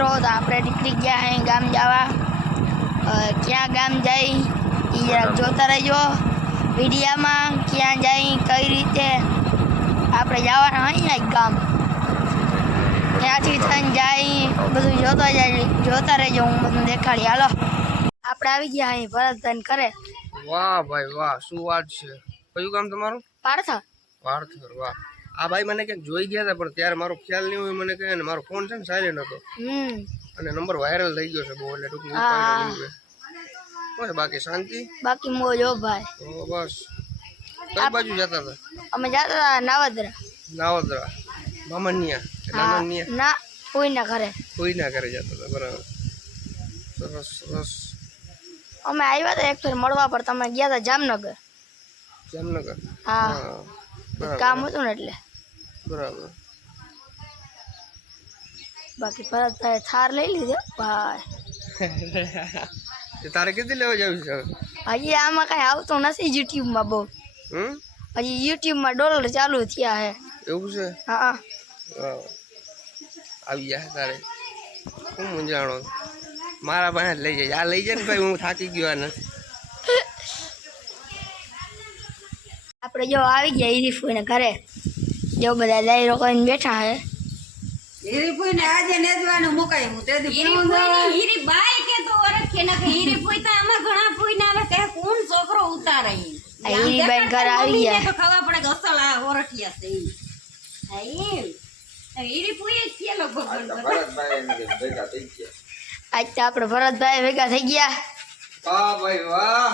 મિત્રો તો આપણે નીકળી ગયા અહીં ગામ જવા. ક્યાં ગામ જાય એ જરાક જોતા રહેજો. વિડીયામાં ક્યાં જાય કઈ રીતે આપણે જવાના અહીંયા ને ગામ. ત્યાંથી થઈને જાય બધું જોતા જાય જોતા રહેજો હું બધું દેખાડી. હાલો. આપણે આવી ગયા અહીં ભરતભાઈ કરે વાહ ભાઈ વાહ શું વાત છે. કયું ગામ તમારું? પાર્થર. પાર્થર વાહ. આ ભાઈ મને ક્યાંક જોઈ ગયા હતા પણ ત્યારે મારો ખ્યાલ નહીં હોય મને કહે ને મારો ફોન છે ને સાયલેન્ટ હતો. અને નંબર વાયરલ થઈ ગયો છે બહુ એટલે છે બાકી શાંતિ? બાકી મોજ હો ભાઈ. તો બસ. કઈ બાજુ જતા હતા? અમે જતા હતા નાવદરા. નાવદરા. મામનિયા. કે ના કોઈ ના ઘરે. કોઈના ઘરે જતા હતા બરાબર. સરસ સરસ. અમે આવ્યા હતા એક ફેર મળવા પર તમે ગયા હતા જામનગર. જામનગર? હા. કામ હતું ને એટલે બરાબર બાકી ભરતભાઈ થાર લઈ લીધો ભાઈ તે તારે કેટલી લેવા જવું છે હવે? હજી આમાં કાંઈ આવતું નથી યુટ્યુબમાં બહુ હમ હજી યુટ્યુબમાં ડોલર ચાલુ થયા હે એવું છે હા વાહ. આવી જાય તારે હું મૂંઝાણો મારા પાસે જ લઈ જાય આ લઈ જાય ને ભાઈ હું થાકી ગયો આ આપણે જો આવી ગયા ઈરીફુઈને ઘરે જો બધા દાયરો કરીને બેઠા હે હીરીફોઈને આજે નેદવાનું મુકાયું તે દી હીરી ફોઈની હીરી બાઈ કે તો ઓળખે ને કે હીરી ફોઈ તો આમાં ઘણા ફોઈ ના આવે કે કોણ છોકરો ઉતારે ઈ. આ હીરી બાઈ ઘરે આવી મમ્મીને ગયા તો ખબર પડે કે અસલ આ ઓળખ્યા છે ઈ. હા, એમ. તો હીરી ફોઈ જ છે લગભગ આજ તો આપણે ભરતભાઈ ભેગા થઈ ગયા વાહ ભાઈ વાહ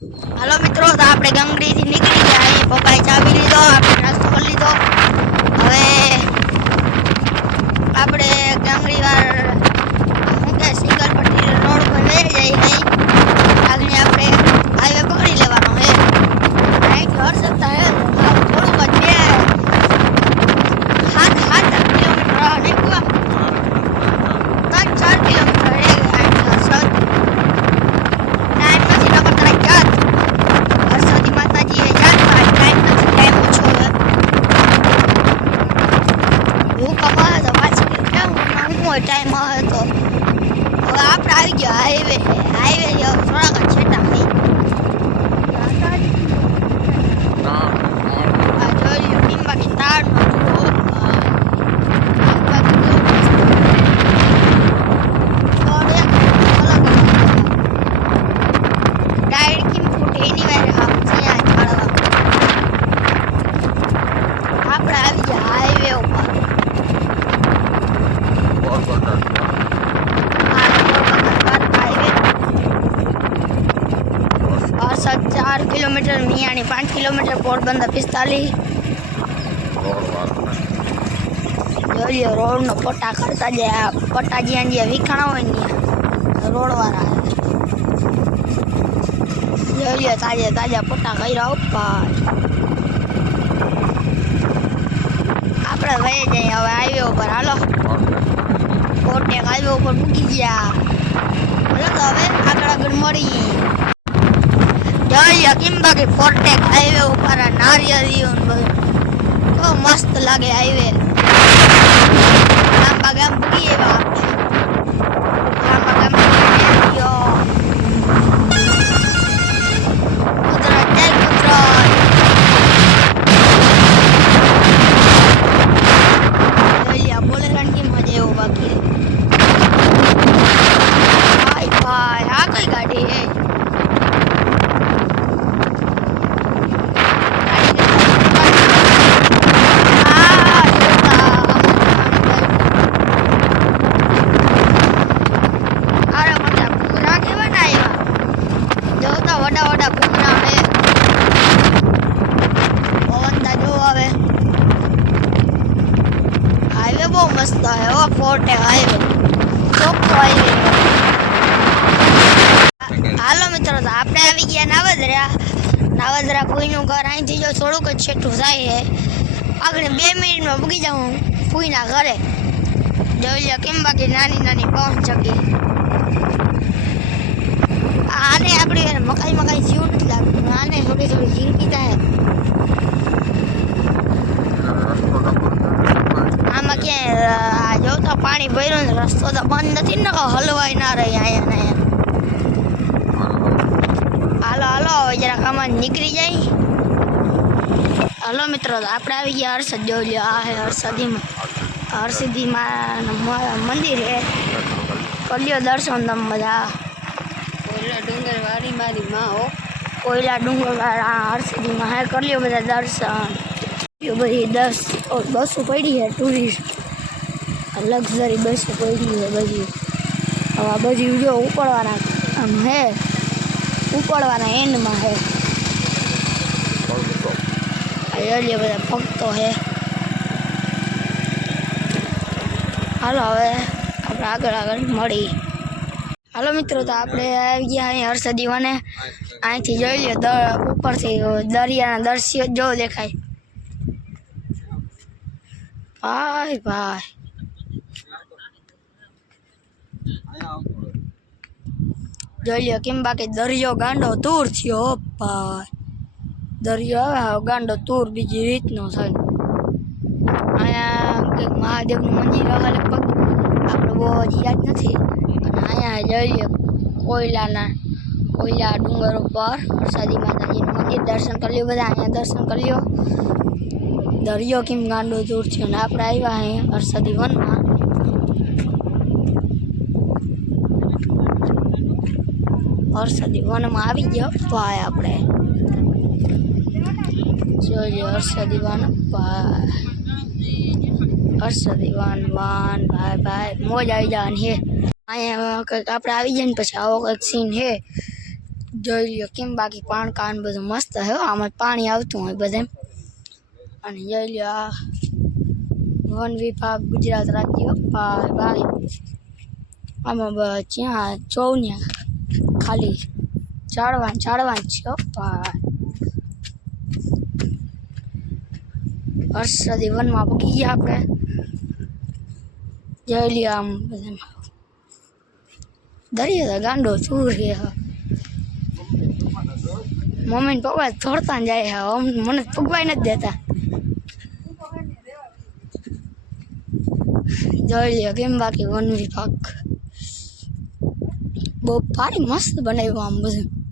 હાલો મિત્રો, તો આપણે ગંગડીથી નીકળી ગયા. અહીં પપ્પાએ ચાવી લીધો, આપણે નાસ્તો કરી લીધો. હવે આપણે ગામડી વાર શું કે સિંગલ પટ્ટી રોડ પર લઈ જઈ નહીં આગળ આપણે હાઈવે પકડી લેવાનો હે અહીંથી હર્ષદ હે અડસઠ ચાર કિલોમીટર મિયાણી પાંચ કિલોમીટર પોરબંદર પિસ્તાલીસ જોઈ રોડનો પટ્ટા કરતા જાય પટ્ટા જ્યાં જ્યાં વિખાણા હોય ને ત્યાં રોડવાળા જોઈ લ્યો તાજે તાજા પટ્ટા કર્યા ઉપર આપણે વહી જઈએ હવે હાઈવે ઉપર હાલો કોટેક હાઈવે ઉપર મૂકી ગયા હાલો તો હવે આગળ આગળ મળી જય હકીમ બાકી ફોર્ટેક હાઈવે ઉપર નારિયેળીઓ ને બધું. બહુ મસ્ત લાગે હાઈવે લાંબા ગામ પૂરી એવા આપણે લાંબા ગામ નારિયેળીઓ. કુદરત જય કુદરત જોઈ લ્યો, બોલેરોની કેમ મજા એવું બાકી ભાઈ ભાઈ આ કઈ ગાડી હે હાલો મિત્રો તો આપણે આવી ગયા નાવદરા નાવદરા ફૂઈનું ઘર અહીંથી જો થોડુંક જ છેટું થાય આગળ બે મિનિટમાં પૂગી જાઉં ફૂઈના ઘરે. જોઈ લો કેમ બાકી નાની નાની પહોંચ ચકી આને આપણે મકાઈ મકાઈ જીવ નથી લાગતું. આને થોડી થોડી જિંદગી થાય. આમાં ક્યાંય આ જો તો પાણી ભર્યું રસ્તો તો બંધ નથી ને હલવાય ના રહી અહીંયા. હવે જરાક આમાં નીકળી જાય હાલો મિત્રો તો આપણે આવી ગયા હર્ષદ જોઈ લ્યો આ હે હર્ષદીમાં હર્ષદીમાં મંદિર હે કર્યો દર્શન તમે બધા ઓલા ડુંગર વાળી મારી માં હો કોયલા ડુંગર વાળા હર્ષદીમાં હે કર્યો બધા દર્શન એ બધી દસ ઓ, બસો પડી છે ટુરિસ્ટ લક્ઝરી બસો પડી છે બધી હવે આ બધી જો ઉપડવાના આમ હે ઉપડવાના એન્ડમાં હે અહીંયા બધા ભક્તો હે હાલો હવે આપણે આગળ આગળ મળી હાલો મિત્રો તો આપણે આવી ગયા અહીં હર્ષદીવાને અહીંથી જોઈ લ્યો દ ઉપરથી દરિયાના દૃશ્યો જો દેખાય ભાઈ ભાઈ જોઈ લ્યો કેમ બાકી દરિયો ગાંડો તૂર થયો હો ભાઈ દરિયો આવે ગાંડો તૂર બીજી રીતનો થાય. અહીંયા કંઈક મહાદેવનું મંદિર આવે, લગભગ આપણે બહુ હજી યાદ નથી. અને અહીંયા જોઈ લ્યો કોયલાના, કોયલા ડુંગર ઉપર, વરસાદી માતાજીનું મંદિર. દર્શન કરી લ્યો બધા, અહીંયા દર્શન કરી લ્યો. દરિયો કેમ ગાંડો દૂર છે? અને આપણે આવ્યા અહીંયા વરસાદી વનમાં. વરસાદી વનમાં આવી ગયો. ભાઈ આપણે. જોઈ લો વરસાદી વન ભાઈ વરસાદી વન વન ભાઈ ભાઈ મોજ આવી જવાની હે અહીંયા કંઈક આપણે આવી જાય ને પછી આવો કંઈક સીન હે જોઈ લ્યો કેમ બાકી પાણ કાન બધું મસ્ત હે હો. આમાં પાણી આવતું હોય બધે અને જોઈ લ્યો આ વન વિભાગ ગુજરાત રાજ્ય ભાઈ ભાઈ આમાં બ- જ્યાં ચોન્યા ખાલી ચાળવાન ચાળવાન છે હો ભાઈ હર્ષદી વનમાં પગી ગયા આપણે. જોઈ આમ દરિયો તો ગાંડો ચૂર છે. મમ્મી ને પપ્પા થોડતા ને જાય હા. મને પગવાય નથી દેતા. જોઈ લ્યો, કેમ બાકી વન વિભાગ બહુ ભારી મસ્ત બનાવ્યું આમ બધું.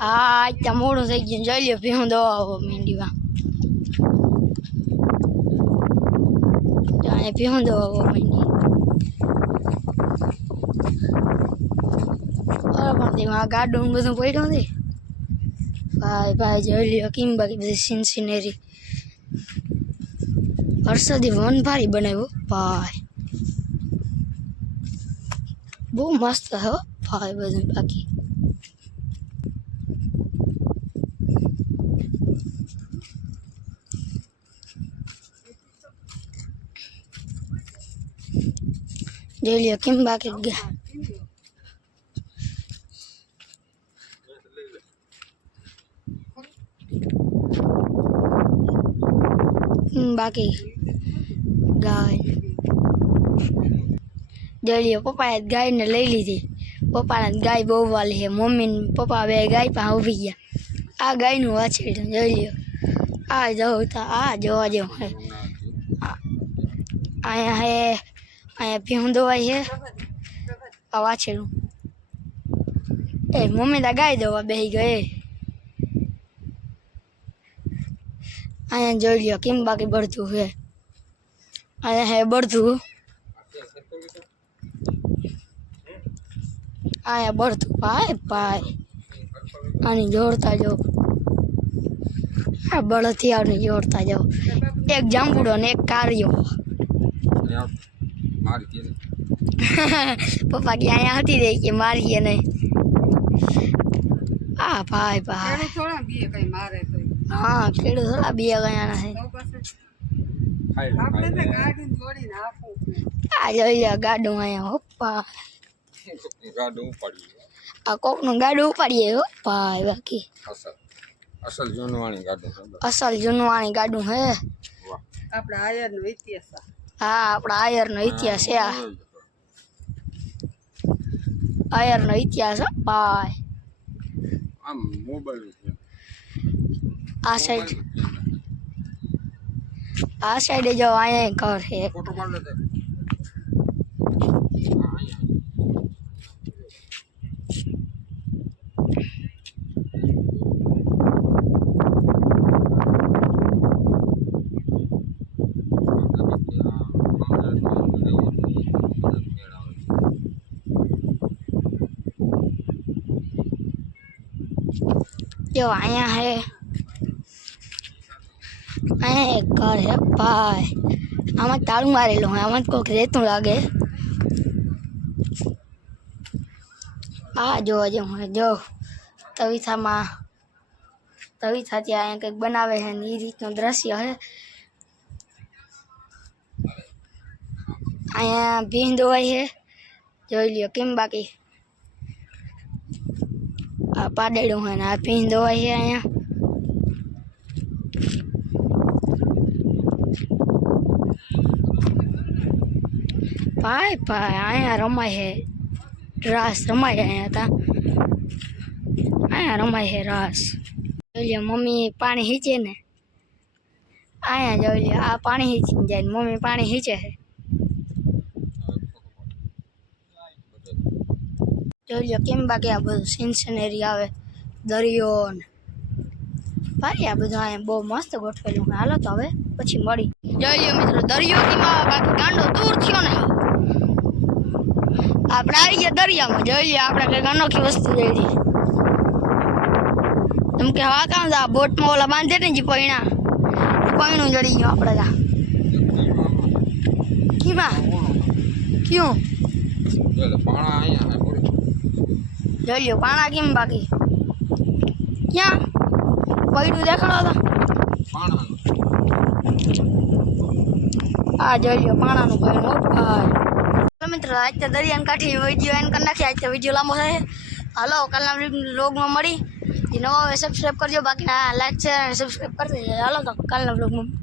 હા ત્યાં મોડું થઈ ગયું. જોઈ લ્યો ભીહું દવા મીંડીમાં ત્યાં ભીહું દવા મીંડી. બરાબર તેમાં ગાડું બધું પડ્યું નથી. ભાઈ ભાઈ, જોઈ લ્યો કેમ બાકી બધી સીન સિનેરી હર્ષદી વન ભારી બનાવ્યું ભાઈ. બહુ મસ્ત હો, ભાઈ, બધું બાકી. જોઈ લ્યો કેમ બાકી ગયા હમ, બાકી ગાય જોઈ લ્યો પપ્પાએ ગાયને લઈ લીધી પપ્પાને ગાય બહુ વાલી છે મમ્મી ને પપ્પા બે ગાય પાસે ઊભી ગયા આ ગાયનું વાછરડું જોઈ લ્યો આ જવું તો આ જોવા જેવું હે આ- અહીંયા હે અહીંયા ભીહું દવાઈ છે આ વાછરડું એ મમ્મી તો ગાય દવા બેસી ગઈ અહીંયા જોઈ લ્યો કેમ બાકી બળતું છે અહીંયા હે બળતું અહીંયા બળતું ભાઈ ભાઈ આની જોડતા જાઓ આ બળથી આવની જોડતા જાઓ એક જાંબુડો ને એક કાર્યો પપ્પા કે અહીંયા હતી દે કે મારીએ નહીં. આ ભાઈ ભાઈ થોડા બીએ કઈ મારે તો. હા ખેડૂત થોડા બે ગયા ના તો પછી આપણે તો ગાડી જોડીને આપવું આ જોઈએ ગાડું અહીંયા હોપ્પા. ગાડું ઉપાડ્યું આ કોકનું ગાડું ઉપાડીએ હો ભાઈ બાકી. અસલ અસલ જૂનવાણી ગાડું છે. અસલ જૂનવાણી ગાડું હે. આપણે આયરનો ઇતિહાસ. હા આપણા આયરનો ઇતિહાસ છે આ. આયરનો ઇતિહાસ ભાઈ. આમ મોબાઈલ આ સાઈડ. આ સાઈડે જો અહીંયા ઘર છે. ફોટો પાડ લે જો, અહીંયા હે. અહીંયા એક ઘર હે, ભાઈ. આમાં તાળું મારેલું હોય આમાં કોઈક રહેતું લાગે. હા જો, હજુ હું, જો. તવીથામાં, તવીથાથી અહીંયા કંઈક બનાવે છે ને એ રીતનું દ્રશ્ય છે અહીંયા ભીંદ હોય છે જોઈ લ્યો, કેમ બાકી? આ પાડેડું હોય ને આ ભીંડ હોય છે અહીંયા. ભાઈ ભાઈ, અહીંયા રમાય છે. રાસ રમાય અહીંયા તા. અહીંયા રમાય છે રાસ. જોઈ મમ્મી પાણી હીચે ને. અહીંયા જોઈ આ પાણી હીચીને જાય મમ્મી પાણી હીચે છે. જોઈ લ્યો કેમ બાકી આ બધું સીન સિનેરી આવે દરિયો ને ભાઈ આ બધું અહીંયા બહુ મસ્ત ગોઠવેલું છે હાલો તો હવે પછી મળી જોઈ લ્યો મિત્રો દરિયો કીમાં બાકી ગાંડો દૂર થયો ને આપણે આવી ગયા દરિયામાં જોઈ લ્યો આપણે કંઈક અનોખી વસ્તુ જોઈ એમ કે હવા કામ જા બોટમાં ઓલા બાંધે ને જી પૈણા પૈણું જડી ગયું આપણે તા કીમાં ક્યું પાણા અહીંયા હે બોલો જોઈ લ્યો પાણા કેમ બાકી? ક્યાં? પૈડું દેખાડો તો. પાણા આ જોઈ લ્યો, પાણાનું ભાઈ મિત્રો, આજ દરિયાને કાંઠે વીડિયો એન કરી નાખીએ. આજ વીડિયો લાંબો થાય હાલો, કાલના વ્લોગમાં મળી. નવો સબસ્ક્રાઈબ કરજો. બાકી લાઈક છે અને સબસ્ક્રાઈબ કરી દેજો. હાલો તો, કાલના વ્લોગમાં